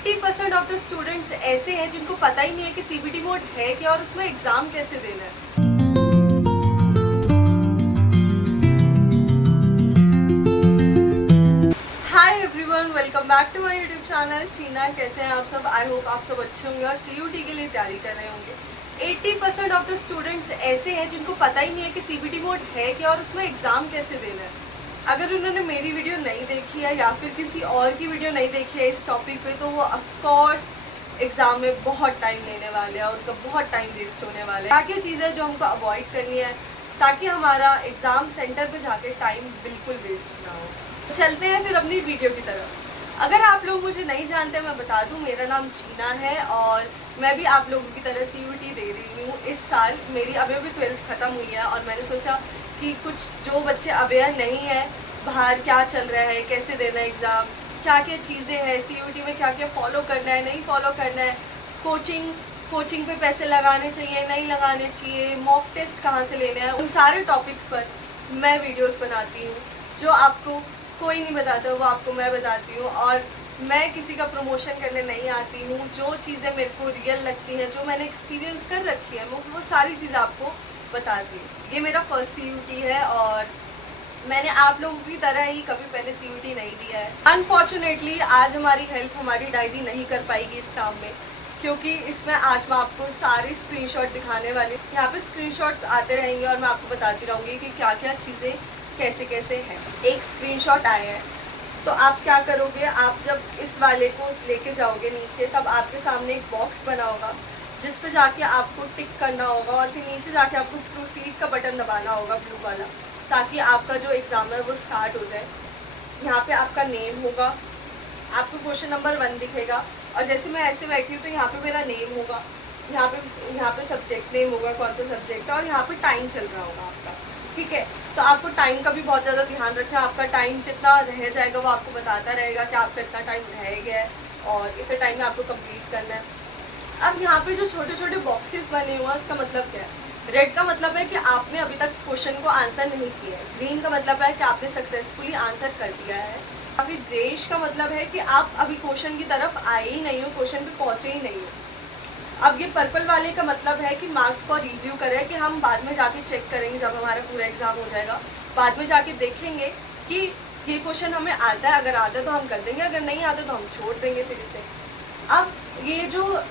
80% of the students ऐसे हैं जिनको पता ही नहीं है कि सीबीटी मोड है क्या और उसमें एग्जाम कैसे देना है। Hi everyone, welcome back to my YouTube channel चीना। कैसे हैं आप सब? आई होप आप सब अच्छे होंगे और सीयूटी के लिए तैयारी कर रहे होंगे। 80% ऑफ द स्टूडेंट्स ऐसे हैं जिनको पता ही नहीं है कि सीबीटी मोड है क्या और उसमें एग्जाम कैसे देना है। अगर उन्होंने मेरी वीडियो नहीं देखी है या फिर किसी और की वीडियो नहीं देखी है इस टॉपिक पे, तो वो ऑफकोर्स एग्ज़ाम में बहुत टाइम लेने वाले हैं और उनका बहुत टाइम वेस्ट होने वाला है। क्या क्या चीज़ें जो हमको अवॉइड करनी है ताकि हमारा एग्ज़ाम सेंटर पे जाके टाइम बिल्कुल वेस्ट ना हो। चलते हैं फिर अपनी वीडियो की तरफ। अगर आप लोग मुझे नहीं जानते, मैं बता दूं, मेरा नाम चीना है और मैं भी आप लोगों की तरह सीयूटी दे रही हूँ इस साल। मेरी अभी 12th ख़त्म हुई है और मैंने सोचा कि कुछ जो बच्चे अवेयर नहीं है बाहर क्या चल रहा है, कैसे देना है एग्ज़ाम, क्या क्या चीज़ें हैं सीयूटी में, क्या क्या फॉलो करना है, नहीं फॉलो करना है, कोचिंग पे पैसे लगाने चाहिए, नहीं लगाने चाहिए, मॉक टेस्ट कहाँ से लेना है, उन सारे टॉपिक्स पर मैं वीडियोस बनाती हूँ। जो आपको कोई नहीं बताता वो आपको मैं बताती हूँ और मैं किसी का प्रमोशन करने नहीं आती हूँ। जो चीज़ें मेरे को रियल लगती हैं, जो मैंने एक्सपीरियंस कर रखी है, वो सारी चीज़ें आपको बताती हूँ। ये मेरा फर्स्ट सीयूटी है और मैंने आप लोगों की तरह ही कभी पहले सीयूटी नहीं दिया है। अनफॉर्चुनेटली आज हमारी हेल्प हमारी डायरी नहीं कर पाएगी इस काम में, क्योंकि इसमें आज मैं आपको सारे स्क्रीनशॉट दिखाने वाली हूँ। यहाँ पे स्क्रीनशॉट्स आते रहेंगे और मैं आपको बताती रहूँगी कि क्या क्या चीज़ें कैसे कैसे हैं। एक स्क्रीनशॉट आए हैं तो आप क्या करोगे, आप जब इस वाले को लेके जाओगे नीचे, तब आपके सामने एक बॉक्स बना होगा जिस पे जाके आपको टिक करना होगा और फिर नीचे जाके आपको प्रोसीड का बटन दबाना होगा, ब्लू वाला, ताकि आपका जो एग्ज़ाम है वो स्टार्ट हो जाए। यहाँ पे आपका नेम होगा, आपको क्वेश्चन नंबर 1 दिखेगा और जैसे मैं ऐसे बैठी हूँ तो यहाँ पे मेरा नेम होगा, यहाँ पे सब्जेक्ट नेम होगा, कौन सा सब्जेक्ट है, और यहाँ पे टाइम चल रहा होगा आपका। ठीक है, तो आपको टाइम का भी बहुत ज़्यादा ध्यान रखें। आपका टाइम जितना रह जाएगा वो आपको बताता रहेगा कि आपका इतना टाइम रह गया है और इतने टाइम में आपको कंप्लीट करना है। अब यहाँ पे जो छोटे छोटे बॉक्सेस बने हुए हैं उसका मतलब क्या है? रेड का मतलब है कि आपने अभी तक क्वेश्चन को आंसर नहीं किया है। ग्रीन का मतलब है कि आपने सक्सेसफुली आंसर कर दिया है। अभी ग्रेश का मतलब है कि आप अभी क्वेश्चन की तरफ आए ही नहीं हो, क्वेश्चन पे पहुंचे ही नहीं हो। अब ये पर्पल वाले का मतलब है कि मार्क फॉर रिव्यू करें, कि हम बाद में जाके चेक करेंगे जब हमारा पूरा एग्जाम हो जाएगा, बाद में जाके देखेंगे कि ये क्वेश्चन हमें आता है, अगर आता है तो हम कर देंगे, अगर नहीं आता तो हम छोड़ देंगे फिर इसे। अब ये जो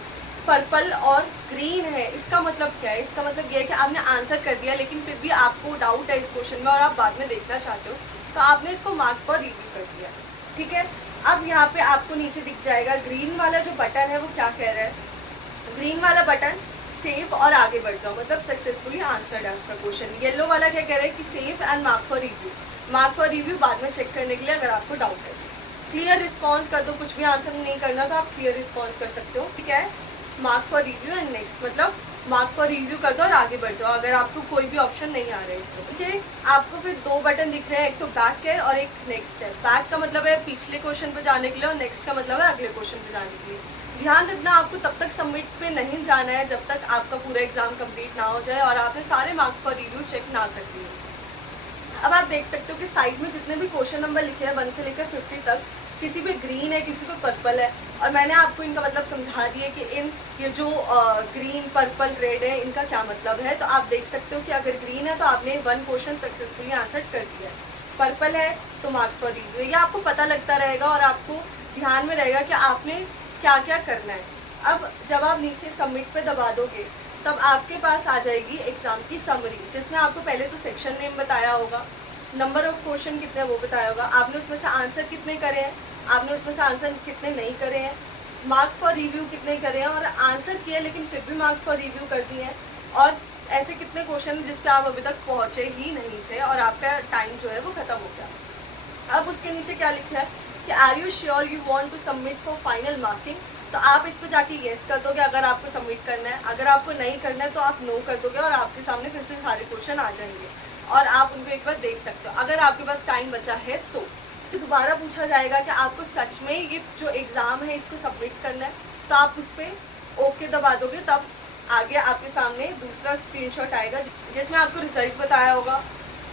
पर्पल और ग्रीन है इसका मतलब क्या है? इसका मतलब ये है कि आपने आंसर कर दिया लेकिन फिर भी आपको डाउट है इस क्वेश्चन में और आप बाद में देखना चाहते हो, तो आपने इसको मार्क फॉर रिव्यू कर दिया। ठीक है, अब यहाँ पे आपको नीचे दिख जाएगा ग्रीन वाला जो बटन है वो क्या कह रहा है। ग्रीन वाला बटन सेव और आगे बढ़ जाओ, मतलब सक्सेसफुली आंसर्ड है आपका क्वेश्चन। येलो वाला क्या कह रहा है कि save and mark for review, mark for review बाद में चेक करने के लिए अगर आपको डाउट है। क्लियर रिस्पॉन्स कर दो, कुछ भी आंसर नहीं करना तो आप क्लियर रिस्पॉन्स कर सकते हो। ठीक है, mark for review and next, मतलब मार्क फॉर रिव्यू कर दो और आगे बढ़ जाओ अगर आपको कोई भी ऑप्शन नहीं आ रहा है इसमें। नीचे आपको फिर 2 बटन दिख रहे हैं, एक तो बैक है और एक नेक्स्ट है। बैक का मतलब है पिछले क्वेश्चन पे जाने के लिए और नेक्स्ट का मतलब है अगले क्वेश्चन पे जाने के लिए। ध्यान रखना, आपको तब तक सबमिट पे नहीं जाना है जब तक आपका पूरा एग्जाम कंप्लीट ना हो जाए और आपने सारे मार्क फॉर रिव्यू चेक ना कर लिए। अब आप देख सकते हो कि साइड में जितने भी क्वेश्चन नंबर लिखे हैं 1 से लेकर 50 तक, किसी पे ग्रीन है, किसी पे पर्पल है, और मैंने आपको इनका मतलब समझा दिया कि ये जो ग्रीन पर्पल रेड है इनका क्या मतलब है। तो आप देख सकते हो कि अगर ग्रीन है तो आपने 1 क्वेश्चन सक्सेसफुली आंसर कर दिया है, पर्पल है तो मार्क फॉर रिव्यू। ये आपको पता लगता रहेगा और आपको ध्यान में रहेगा कि आपने क्या क्या करना है। अब जब आप नीचे सबमिट पे दबा दोगे तब आपके पास आ जाएगी एग्जाम की समरी, जिसमें आपको पहले तो सेक्शन नेम बताया होगा, नंबर ऑफ क्वेश्चन कितने वो बताया होगा, आपने उसमें से आंसर कितने करे हैं, आपने उसमें से आंसर कितने नहीं करे हैं, मार्क फॉर रिव्यू कितने करे हैं और आंसर किया लेकिन फिर भी मार्क फॉर रिव्यू कर दिए हैं, और ऐसे कितने क्वेश्चन जिस पे आप अभी तक पहुँचे ही नहीं थे और आपका टाइम जो है वो ख़त्म हो गया। अब उसके नीचे क्या लिखा है कि are you sure you want to submit for final marking, तो आप इस पर जाके येस कर दोगे अगर आपको सबमिट करना है। अगर आपको नहीं करना है तो आप नो कर दोगे और आपके सामने फिर से सारे क्वेश्चन आ जाएंगे और आप उनको एक बार देख सकते हो। अगर आपके पास टाइम बचा है तो दोबारा पूछा जाएगा कि आपको सच में ये जो एग्ज़ाम है इसको सबमिट करना है, तो आप उस पर ओके दबा दोगे। तब आगे आपके सामने दूसरा स्क्रीनशॉट आएगा जिसमें आपको रिजल्ट बताया होगा।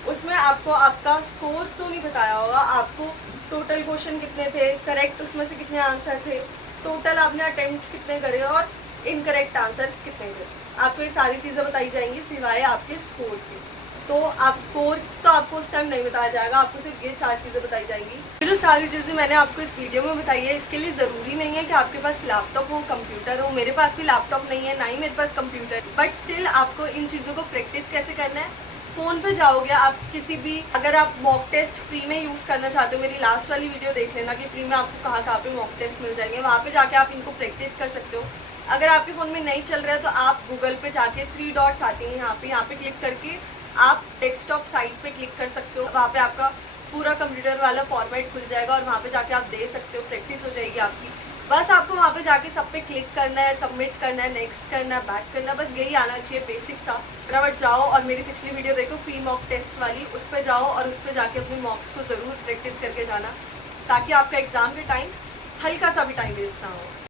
उसमें आपको आपका स्कोर तो नहीं बताया होगा, आपको टोटल क्वेश्चन कितने थे, करेक्ट उसमें से कितने आंसर थे, टोटल आपने अटेम्प्ट कितने करे और इनकरेक्ट आंसर कितने करे। आपको ये सारी चीज़ें बताई जाएंगी सिवाय आपके स्कोर के। तो आप स्कोर तो आपको उस टाइम नहीं बताया जाएगा, आपको सिर्फ ये 4 चीज़ें बताई जाएंगी। ये जो सारी चीज़ें मैंने आपको इस वीडियो में बताई है, इसके लिए ज़रूरी नहीं है कि आपके पास लैपटॉप हो, कंप्यूटर हो। मेरे पास भी लैपटॉप नहीं है, ना ही मेरे पास कंप्यूटर, बट स्टिल आपको इन चीज़ों को प्रैक्टिस कैसे करना है। फ़ोन पे जाओगे आप किसी भी, अगर आप मॉक टेस्ट फ्री में यूज़ करना चाहते हो, मेरी लास्ट वाली वीडियो देख लेना कि फ्री में आपको कहाँ पे मॉक टेस्ट मिल जाएंगे, वहाँ पे जाके आप इनको प्रैक्टिस कर सकते हो। अगर आपके फ़ोन में नहीं चल रहा है तो आप गूगल पे जाके 3 डॉट्स आती हैं यहाँ पे क्लिक करके आप डेस्कटॉप साइट पे क्लिक कर सकते हो। वहाँ पे आपका पूरा कंप्यूटर वाला फॉर्मेट खुल जाएगा और वहाँ पे जाके आप दे सकते हो, प्रैक्टिस हो जाएगी आपकी। बस आपको वहाँ पे जाके सब पे क्लिक करना है, सबमिट करना है, नेक्स्ट करना है, बैक करना है, बस यही आना चाहिए बेसिक सा। फटाफट जाओ और मेरी पिछली वीडियो देखो फ्री मॉक टेस्ट वाली, उस पर जाओ और उस पर जाके अपने मॉक्स को ज़रूर प्रैक्टिस करके जाना, ताकि आपका एग्ज़ाम के टाइम हल्का सा भी टाइम वेस्ट ना हो।